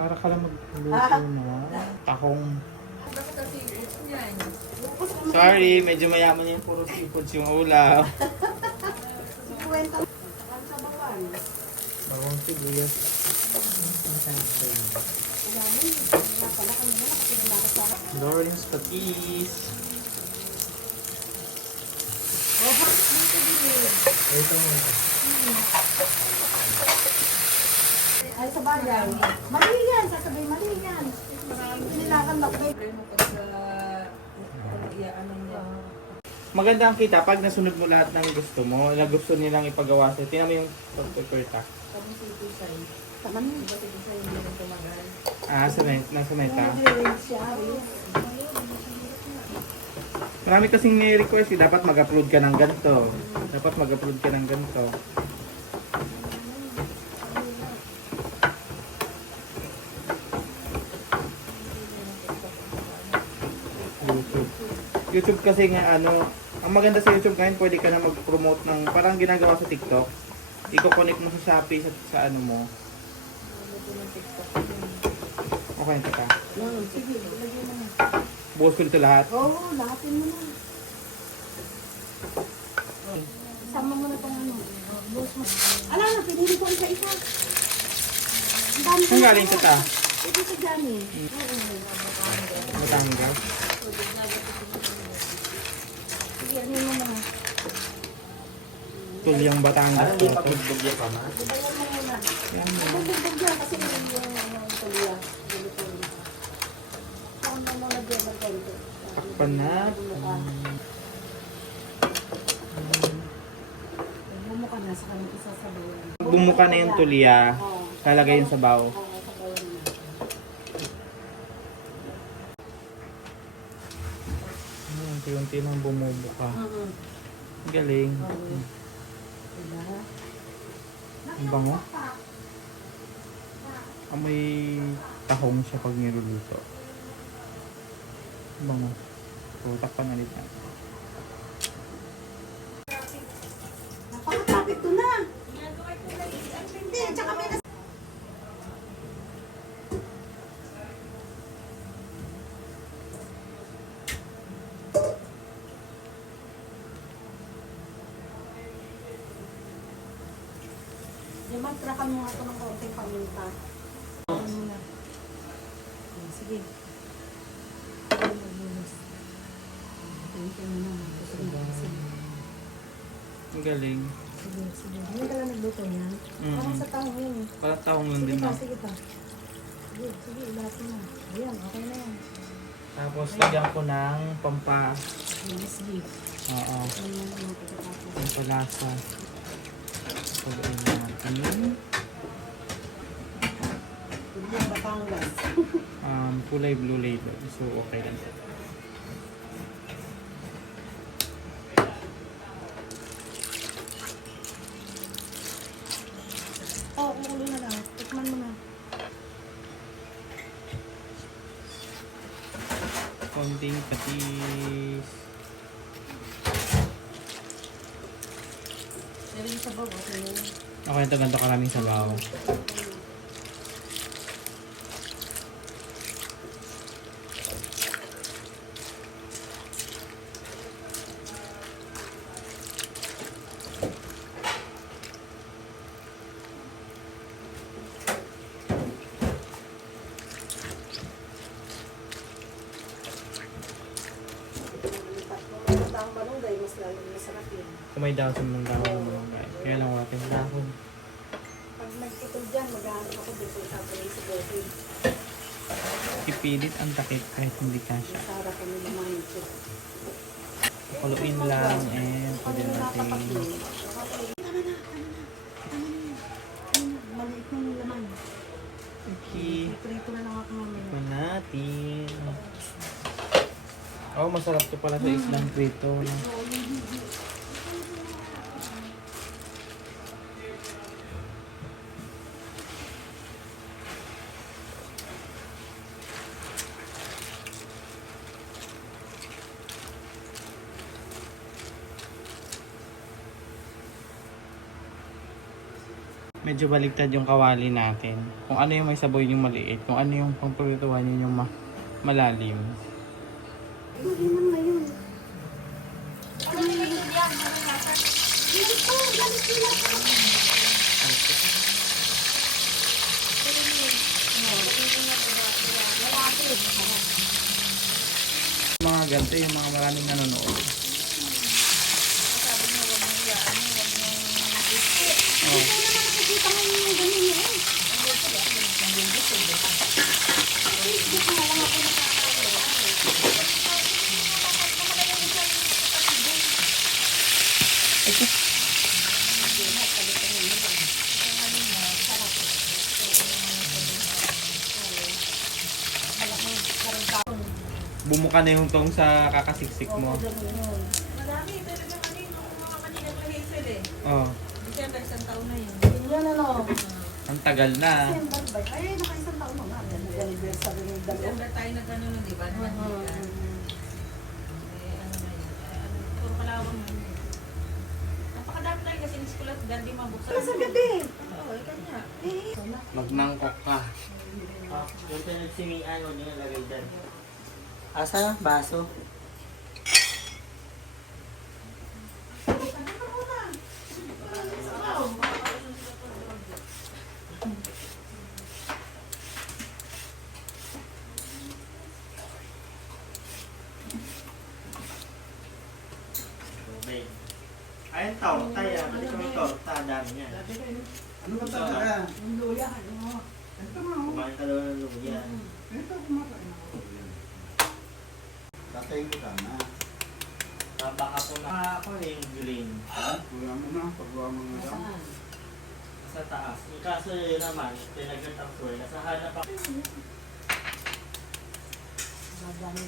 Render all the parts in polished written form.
Para ka lang magluto na. Tahong. Sorry, medyo mayaman yung puro seafoods yung ulam. Bawang sibuyas. Lawrence patis. Ay, sa bagay. Mali yan. Sasabihin, mali yan. Kailangan lakbay. Maganda ang kita pag nasunod mo lahat ng gusto mo, na gusto nilang ipagawa sa'yo. Tingnan mo yung pagpipirta. Ah, nasa meta. Marami kasing ni-request eh. Dapat mag-upload ka ng ganito. Dapat mag-upload ka ng ganito. YouTube kasi nga ano, ang maganda sa YouTube ngayon, pwede ka na mag-promote ng parang ginagawa sa TikTok. Iko-connect mo sa Shopee sa ano mo. Okay na ka. Sige, lagyan mo na. Bukas ko dito lahat. Oo, lahatin mo na. Sama mo na itong ano. Buhos mo. Alam na, pinili ko isa-isa. Ang dami Saan galing ito ta? Ito sa dyan eh. Batangas. Sige, ano mo na. Tulyang Batangas. Parang di pa magbugya pa ma. Dibayan mo muna. Yan. Magbubog yan kasi yung tuliya. Saan mo muna dyan ang ganito? Takpan na. Bumuka na sa kanyang isasabayan. Bumuka na yung tulya. Oo. Lalagay yung sabaw. Oo, sabayan na. Unti-unti lang bumubuka. Galing. Diba? Ang bango. Amoy tahong siya pag niluluto. Ang bango. So, takpan na ulit natin. Napaka-traffic to na. Hindi, tsaka may Yung magtrakan mo nga ito ng konting paminta. Ano muna? Sige. Ito mo na. Ang galing. Sige, sige. Hindi ka lang nagluto niyan. Mhm. Parang sa taong yun eh. Parang tahong lang Sige din pa, na. sige pa. Sige, sige, ilasin mo. Ayan, okay na yan. Tapos lagyan ko ng pampa. Sige. Oo. Ayan na yung pagkatapos. Pampalasa. Pag-ain natin. Tulyang Batangas. Kulay blue label. So, okay lang. Oo, kukulo na lang. Tikman mo na. Konting patis. Pero yung sabaw, okay na yun. Okay, ito ganito karaming sabaw. Ang balunggay, mas lalo masarap yun. Kung may dahon ng dahon mo. Kaya lang wala tayong dahon. Pag nagputol dyan, maghanap ako dito sa pala sa bote. Ipilit ang takip kahit hindi kasya. Masarap kami naman ito. Pakuluin lang and pwede natin. Maliit na yung laman. Okay. Prito na lang ako mamaya. Tikman natin. Oh, masarap to pala sa islang prito. medyo baligtad yung kawali natin. Kung ano yung may saboy yung maliit, kung ano yung pangprituhan yun yung malalim. Hindi naman ngayon. Ano nila yun yan? Ano nasa? Hindi ko, galit sila. Mga ganito yung mga maraming nanonood. Hindi ko naman nakikita ngayon yung ganyan niya eh. Facebook na lang ako nakakagawa. Bumuka na yung tong sa kakasiksik mo. Marami, pero yung ano yung mga kanina ko hazel eh. Oh, December, isang taon na yun. Yan ano. ang tagal na. December ba? Ay, naka-isang taon na nga. Nag-anniversary ng dalawa. December tayo nag-ano nun, di ba? Naman yan. Eh, ano na yun. Ano, puro kalawang yun eh. Napakadami tayo kasi niskulat dahil di mabuksan. Sa gabi. Oo, eh, kanya. Magmangkok ka. Yung pinagsimian mo niya lagay dyan. Asa? Baso? Tubig. Ayun, torta yan. Balik ko yung torta. Dami niya. Ano ba talaga? Yung luya, ano? Ito nga ako. Kumain ka daw ng luya. Ito kumakain ako. Tatay mo sana. Baka po na ako yung green. Wala mo na. Paggawa mo nga lang. Sa taas. Yung kaso yun naman, pinagkatang ko eh. Nasa hanap ako. Tortang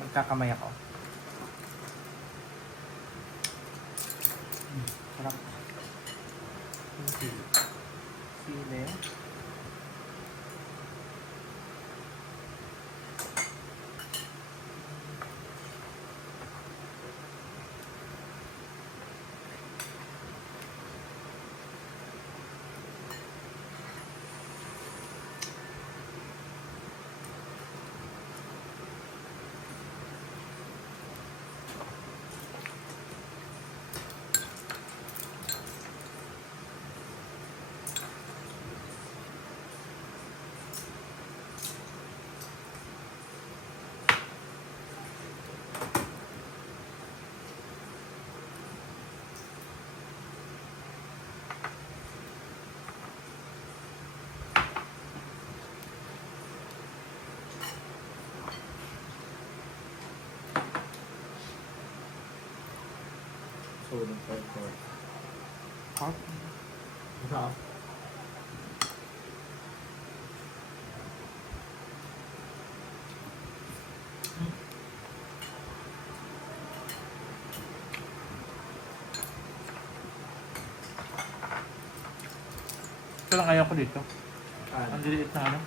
magkakamay ako. Sarap. Sili. Sunog sa ito. Hot. Sarap. Ito lang ayaw ko dito. Ah, Ang liliit na ano.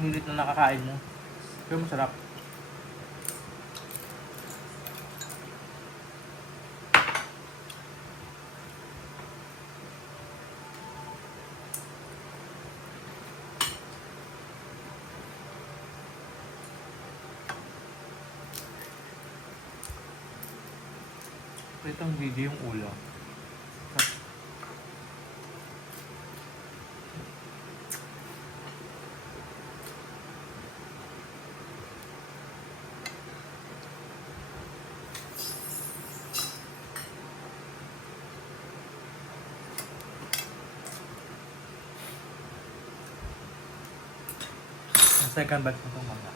Ang liliit na nakakain mo. Pero masarap. Itong video yung ulo. Second batch na itong mga.